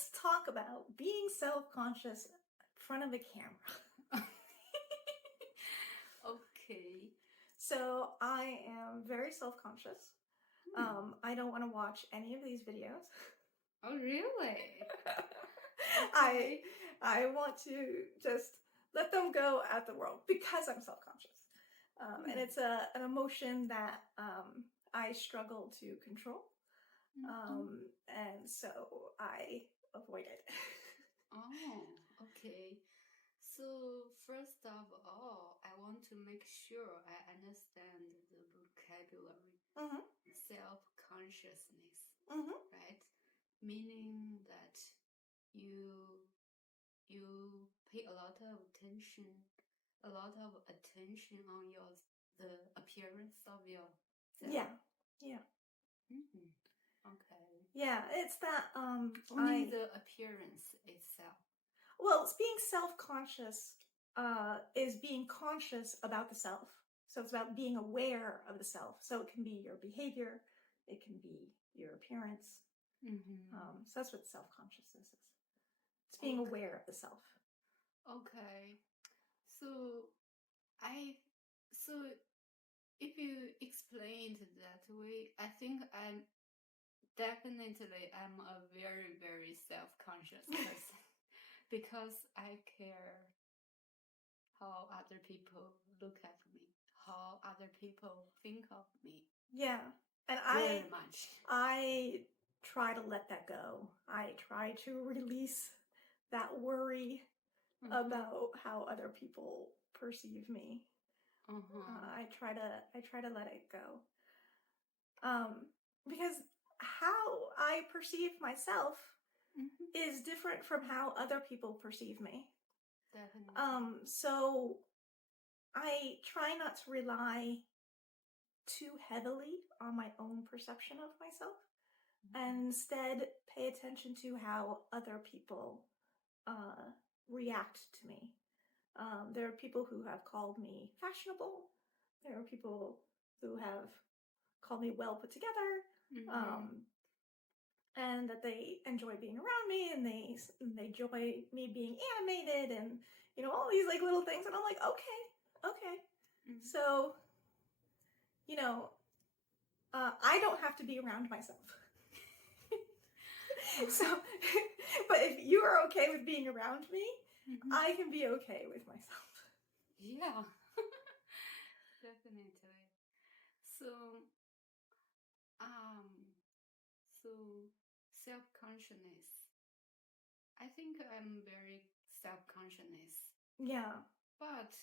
let's talk about being self-conscious in front of a camera. Okay. So I am very self-conscious. I don't want to watch any of these videos. Oh, really? I Okay. I want to just let them go at the world because I'm self-conscious. And it's an emotion that I struggle to control. And so I avoid it. Oh, okay. So first of all, I want to make sure I understand the vocabulary. Mm-hmm. Self-consciousness, Mm-hmm. right? Meaning that you pay a lot of attention on the appearance of yourself. Yeah. Yeah. Mm-hmm. Okay. Yeah, it's that Only the appearance itself. Well, it's being self-conscious is being conscious about the self. So it's about being aware of the self. So it can be your behavior, it can be your appearance. Mm-hmm. So that's what self-consciousness is. It's being aware of the self. Okay. So if you explained that way, I think I'm a very, very self-conscious person because I care how other people look at me, how other people think of me. Yeah. And very much. I try to let that go. I try to release that worry about how other people perceive me. I try to let it go. Because how I perceive myself is different from how other people perceive me. Definitely. So I try not to rely too heavily on my own perception of myself, and instead pay attention to how other people react to me. There are people who have called me fashionable. There are people who have called me well put together. And that they enjoy being around me, and they enjoy me being animated, and all these like little things. And I'm like, okay. So I don't have to be around myself. So, but if you are okay with being around me, I can be okay with myself. Yeah. Definitely. So self-consciousness. I think I'm very self-conscious. Yeah. But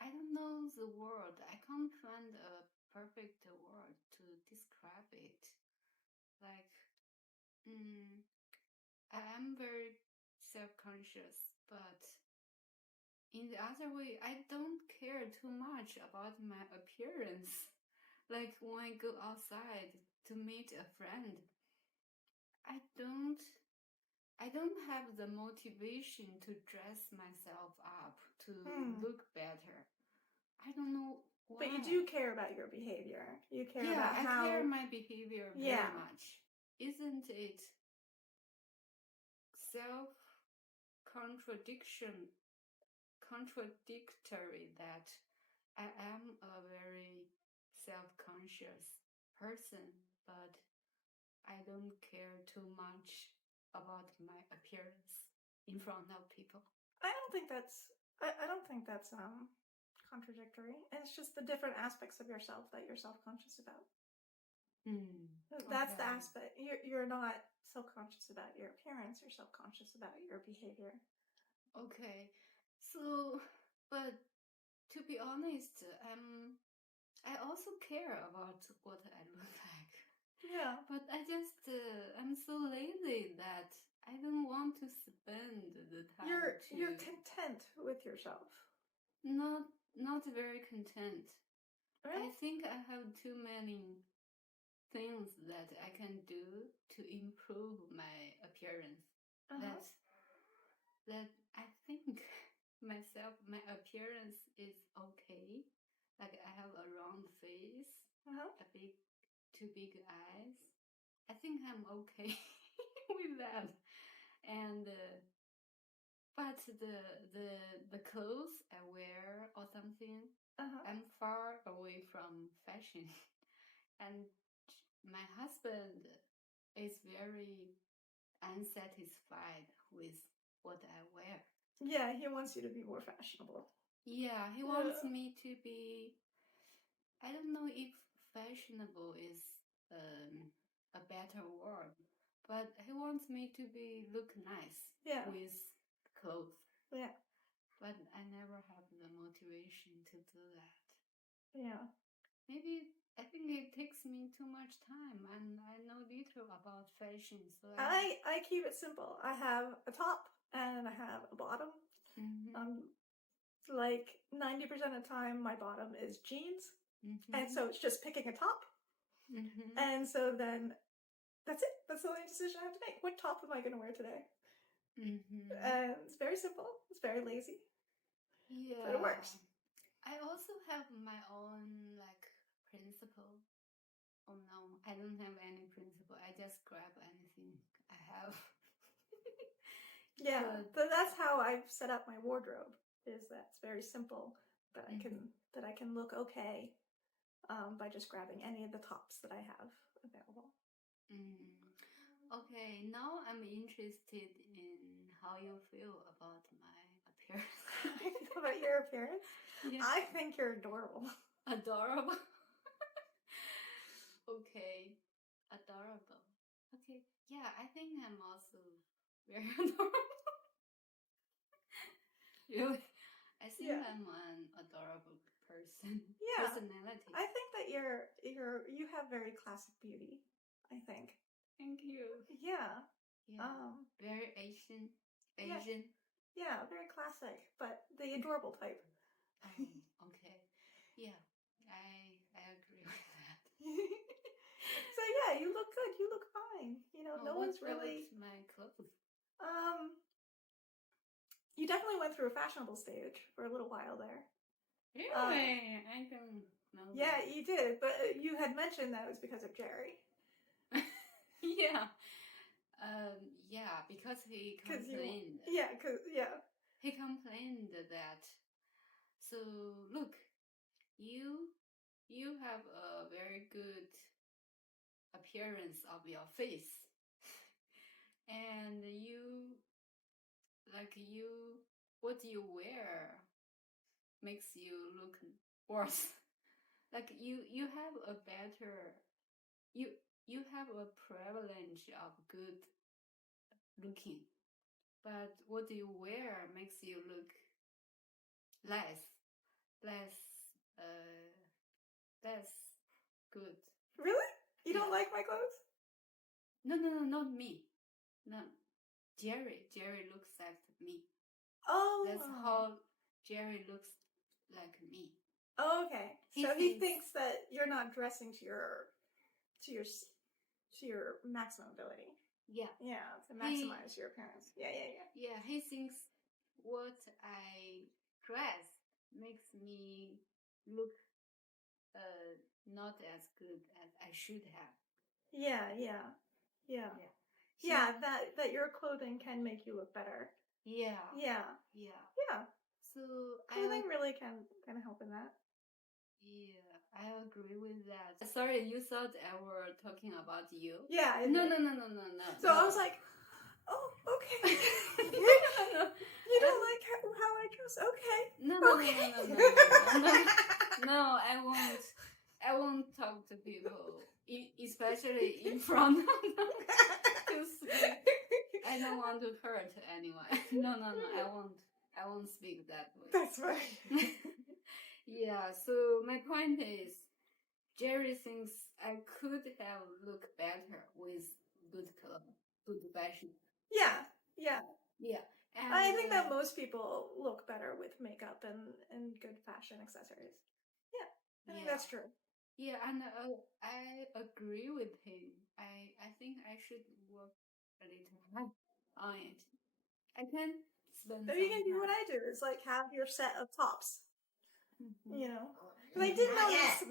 I don't know the word. I can't find a perfect word to describe it. Like, I am very self-conscious, but in the other way, I don't care too much about my appearance. Like when I go outside to meet a friend, I don't have the motivation to dress myself up to look better. I don't know why. But you do care about your behavior. You care about I care my behavior very much. Isn't it contradictory that I am a very self-conscious person, but I don't care too much about my appearance in front of people? I don't think that's contradictory. It's just the different aspects of yourself that you're self-conscious about. That's the aspect. You're not self-conscious about your appearance. You're self-conscious about your behavior. Okay. So, but to be honest, I also care about what I look like. Yeah. But I'm so lazy that I don't want to spend the time. You're content with yourself. Not very content. Really? I think I have too many things that I can do to improve my appearance. That I think my appearance is okay. Like I have a round face, two big eyes. I think I'm okay. with that. And but the clothes I wear or something, I'm far away from fashion. And my husband is very unsatisfied with what I wear. Yeah, he wants you to be more fashionable. Yeah, he wants me to be. I don't know if fashionable is a better word, but he wants me to be look nice with clothes. Yeah. But I never have the motivation to do that. Yeah. Maybe I think it takes me too much time, and I know little about fashion, so I keep it simple. I have a top and I have a bottom. Like 90% of the time, my bottom is jeans, and so it's just picking a top. And so then that's it. That's the only decision I have to make. What top am I going to wear today? And it's very simple. It's very lazy. Yeah, but it works. I also have my own like principle. Oh no, I don't have any principle. I just grab anything I have. Yeah, but that's how I've set up my wardrobe. Is that it's very simple, but I can look okay by just grabbing any of the tops that I have available. Okay, now I'm interested in how you feel about my appearance. About your appearance? Yeah. I think you're adorable. Adorable? Okay, adorable. Okay, yeah, I think I'm also very adorable. Really? I think I'm an adorable person. Yeah. Personality. I think that you have very classic beauty. I think. Thank you. Yeah. Yeah. Very Asian. Yeah, very classic, but the adorable type. Okay. Yeah, I agree with that. So yeah, you look good. You look fine. You know, no one's really. My clothes. You definitely went through a fashionable stage for a little while there. Really? I don't know. Yeah, you did, but you had mentioned that it was because of Jerry. Yeah. Yeah, because he complained. He complained that. So look, you have a very good appearance of your face, and what you wear makes you look worse. Like you have a better you have a privilege of good looking, but what you wear makes you look less good. Really? You don't like my clothes? No, not me. No, Jerry looks like me. Oh, that's how Jerry looks like me. Oh, okay. So he thinks that you're not dressing to your maximum ability. Yeah. Yeah, to maximize your appearance. Yeah. Yeah, he thinks what I dress makes me look not as good as I should have. Yeah, that your clothing can make you look better. Yeah. So clothing really can help in that. Yeah, I agree with that. Sorry, you thought I were talking about you? Yeah. No. So I was like, oh, okay. No. You don't like how I dress? Okay. No. No, I won't talk to people, especially in front of them. I don't want to hurt anyone. No, I won't speak that way. That's right. Yeah, so my point is, Jerry thinks I could have looked better with good clothes, good fashion. Yeah. And I think that most people look better with makeup and good fashion accessories. Yeah, I think that's true. Yeah, and I agree with him. I think I should work a little more on it. I can spend. So you can do what I do. Is like have your set of tops. You know, because I did notice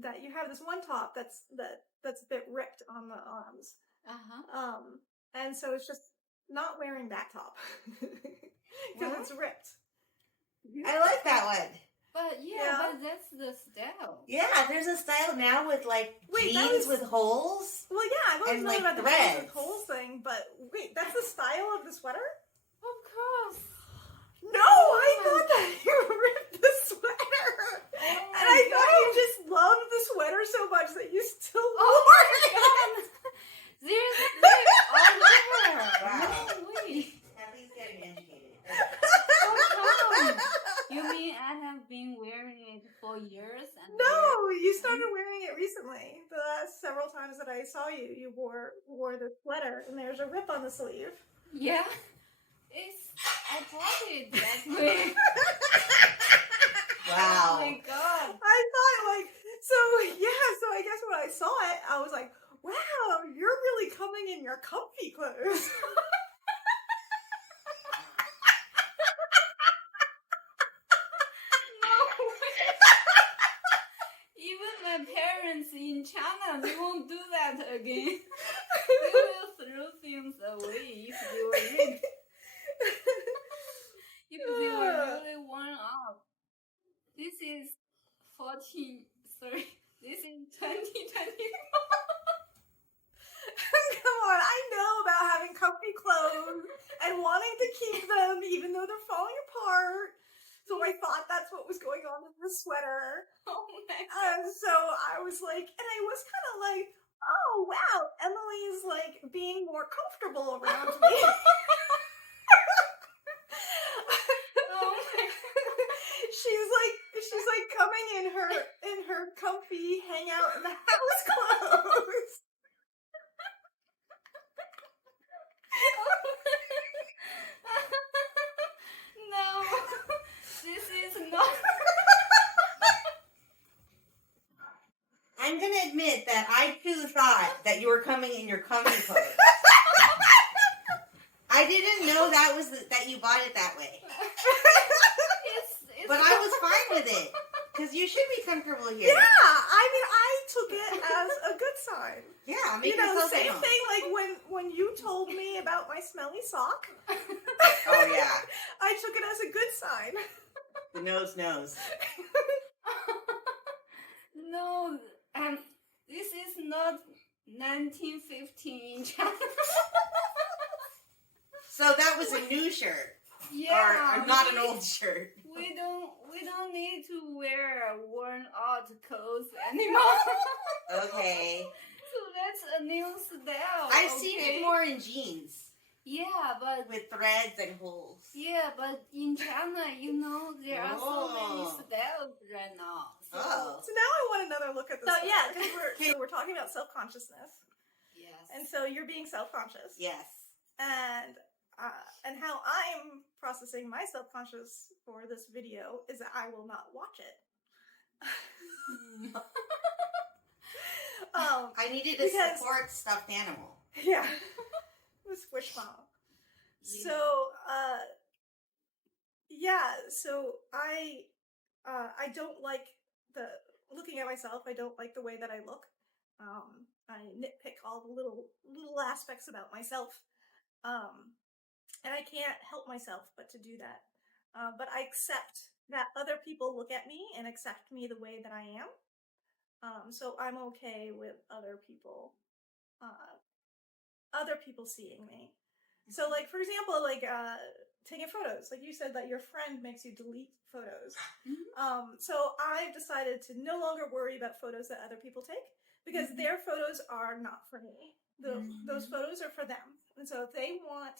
that you have this one top that's a bit ripped on the arms. And so it's just not wearing that top because What? it's ripped. I like that one. But Yeah. but that's the style. Yeah, there's a style now with like Wait, that jeans was- with holes. Well, yeah, I've always And, known like, about the threads. jeans with holes thing, but wait, that's the style of the sweater? Of course. No, I thought that you ripped the sweater. Oh And my I thought you God. just loved the sweater so much that you still Oh wore my it. God. There's lip all over. Wow. No way. Kathy's getting educated. How come? You mean I have been wearing it for years? And No, you started wearing it recently. The last several times that I saw you, you wore the sweater, and there's a rip on the sleeve. Yeah. I bought it that way. Wow. Oh my God. I thought, like, so I guess when I saw it, I was like, wow, you're really coming in your comfy clothes. No way. Even my parents in China, they won't do that again. They will throw things away if they were ripped. If they were really worn out. This is 2020. Come on, I know about having comfy clothes and wanting to keep them even though they're falling apart. So I thought that's what was going on with the sweater. Oh my God. And so I was like, and I was kind of like, oh wow, Emily's like being more comfortable around me. Oh my she's like coming in her comfy hang out in the house clothes. No, this is not. I'm gonna admit that I too thought that you were coming in your comfy clothes. I didn't know that you bought it that way. It's But I was fine with it. Because you should be comfortable here. Yeah, I mean, I took it as a good sign. Yeah, make You know, yourself at same home. thing like when you told me about my smelly sock. Oh, yeah. I took it as a good sign. The nose knows. No, this is not 1915 in China. So that was a new shirt. Yeah, Or not an old shirt. We don't need to wear worn out clothes anymore. Okay. So that's a new style. I've seen it more in jeans. Yeah, but With threads and holes. in China, there are so many Oh. styles right now. So, Oh. So now I want another look at this. So yeah, because we're talking about self-consciousness, yes. and so you're being self-conscious, Yes. and how I'm processing my self-conscious for this video is that I will not watch it. I needed a Because- support stuffed animal. Yeah, the squish mom. Yeah. So, so I don't like looking at myself. I don't like the way that I look. I nitpick all the little aspects about myself. And I can't help myself but to do that. But I accept that other people look at me and accept me the way that I am. So I'm okay with other people seeing me. So, like, for example, like, taking photos. Like you said that your friend makes you delete photos. Mhm. So I've decided to no longer worry about photos that other people take because Mhm. their photos are not for me. Those Mhm. photos are for them. And so if they want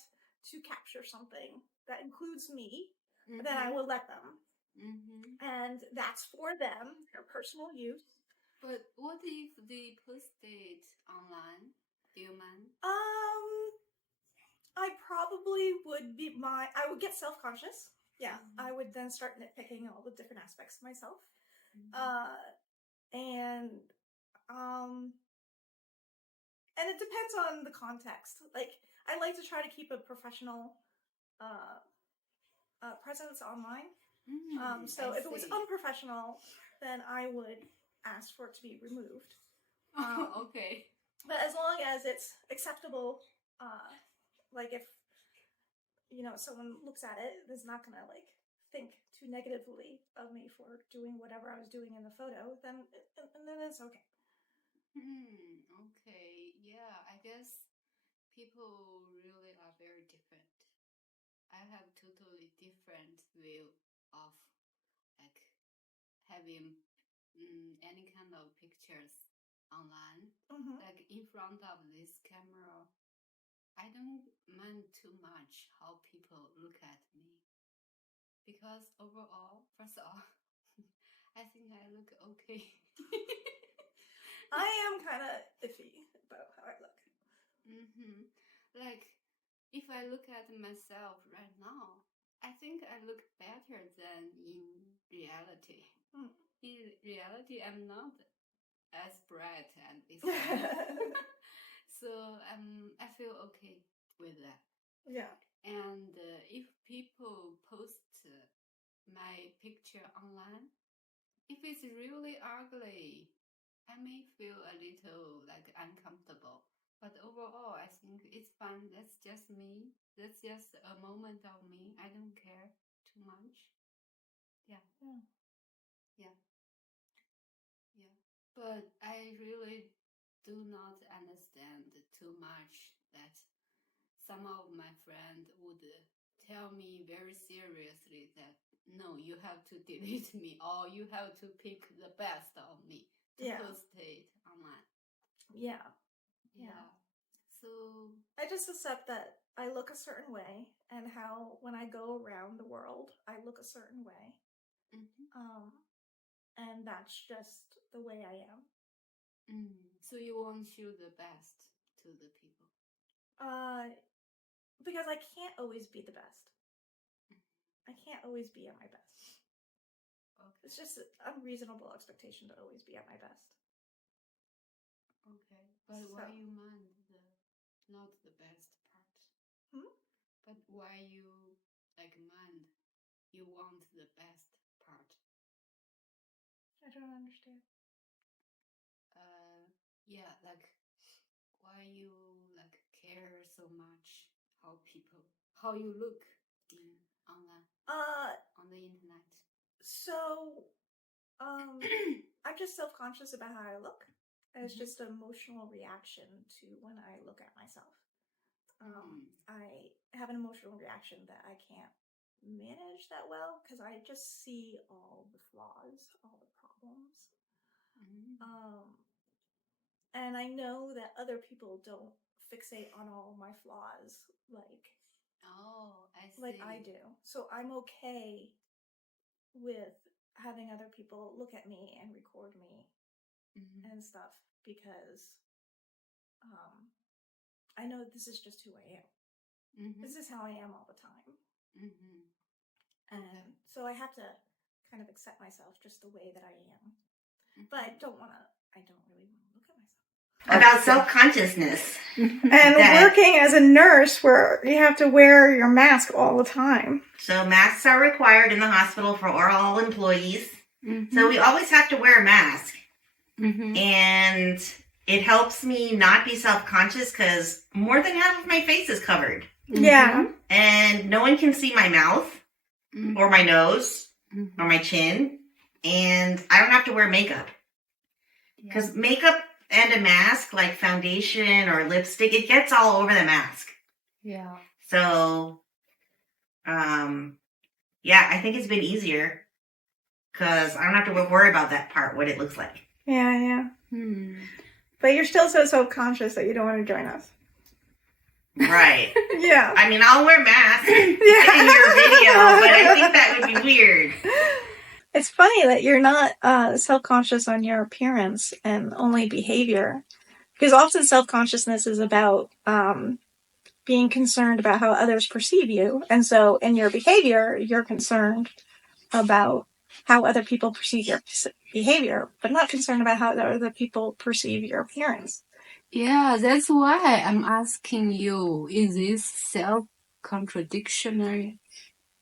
to capture something that includes me, then I will let them. Mhm. And that's for them, their personal use. But what if they post it online? Do you mind? I probably would I would get self-conscious. Yeah, I would then start nitpicking all the different aspects of myself. And it depends on the context. Like, I like to try to keep a professional presence online. So I if it was see. unprofessional, then I would ask for it to be removed. Okay. But as long as it's acceptable Like if, someone looks at it, is not gonna like think too negatively of me for doing whatever I was doing in the photo, then it's okay. Okay. Yeah, I guess people really are very different. I have totally different view of like having any kind of pictures online. Mm-hmm. Like in front of this camera, I don't mind too much how people look at me. Because overall, first of all, I think I look okay. I am kind of iffy about how I look. Like, if I look at myself right now, I think I look better than in reality. In reality, I'm not as bright and this. So I feel okay with that. Yeah. And if people post my picture online, if it's really ugly, I may feel a little like uncomfortable. But overall, I think it's fine. That's just me. That's just a moment of me. I don't care too much. Yeah. But I really do not understand too much that some of my friends would tell me very seriously that no, you have to delete me or you have to pick the best of me to post it online. Yeah. So I just accept that I look a certain way, and how when I go around the world, I look a certain way. And that's just the way I am. So you want to show the best to the people? Because I can't always be the best. I can't always be at my best. Okay. It's just an unreasonable expectation to always be at my best. Okay, but why you mind not the best part? But why you mind? You want the best part? I don't understand. Yeah, why you care so much how you look online on the internet? So I'm just self-conscious about how I look. It's just an emotional reaction to when I look at myself. I have an emotional reaction that I can't manage that well because I just see all the flaws, all the problems. And I know that other people don't fixate on all my flaws like I do. So I'm okay with having other people look at me and record me and stuff because I know this is just who I am. This is how I am all the time. And so I have to kind of accept myself just the way that I am. But I don't really want to look at myself. About self-consciousness. And working as a nurse where you have to wear your mask all the time. So masks are required in the hospital for all employees. So we always have to wear a mask. And it helps me not be self-conscious because more than half of my face is covered. Yeah. And no one can see my mouth or my nose or my chin. And I don't have to wear makeup. Because makeup and a mask, like foundation or lipstick, it gets all over the mask. Yeah. So, I think it's been easier because I don't have to worry about that part, what it looks like. Yeah. But you're still so self-conscious that you don't want to join us. Right. Yeah. I mean, I'll wear masks in your video, but I think that would be weird. It's funny that you're not self-conscious on your appearance and only behavior. Because often self-consciousness is about being concerned about how others perceive you. And so in your behavior, you're concerned about how other people perceive your behavior, but not concerned about how other people perceive your appearance. Yeah, that's why I'm asking you, is this self-contradictory?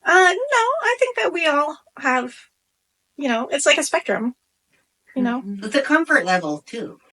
No, I think that we all have, it's like a spectrum, It's a comfort level, too.